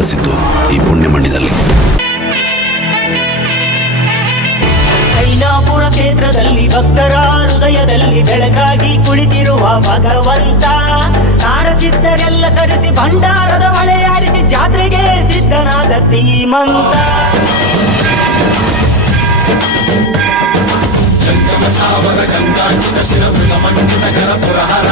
ನೆಲೆಸಿದ್ದು ಈ ಪುಣ್ಯಮಣ್ಣಿನಲ್ಲಿ. ಕೈಲಾಪುರ ಕ್ಷೇತ್ರದಲ್ಲಿ ಭಕ್ತರ ಹೃದಯದಲ್ಲಿ ಬೆಳಕಾಗಿ ಕುಳಿತಿರುವ ಭಗವಂತ, ನಾಡಸಿದ್ದರೆಲ್ಲ ಕರೆಸಿ ಭಂಡಾರದ ಮಳೆಯಾರಿಸಿ ಜಾತ್ರೆಗೆ ಸಿದ್ಧನಾದ ಧೀಮಂತ. ಸಾವರ ಗಂಗಾಂಚಿತ ಶಿರ ಮೃಗ ಮಂಡಿತ ಕರ ಪುರಹರ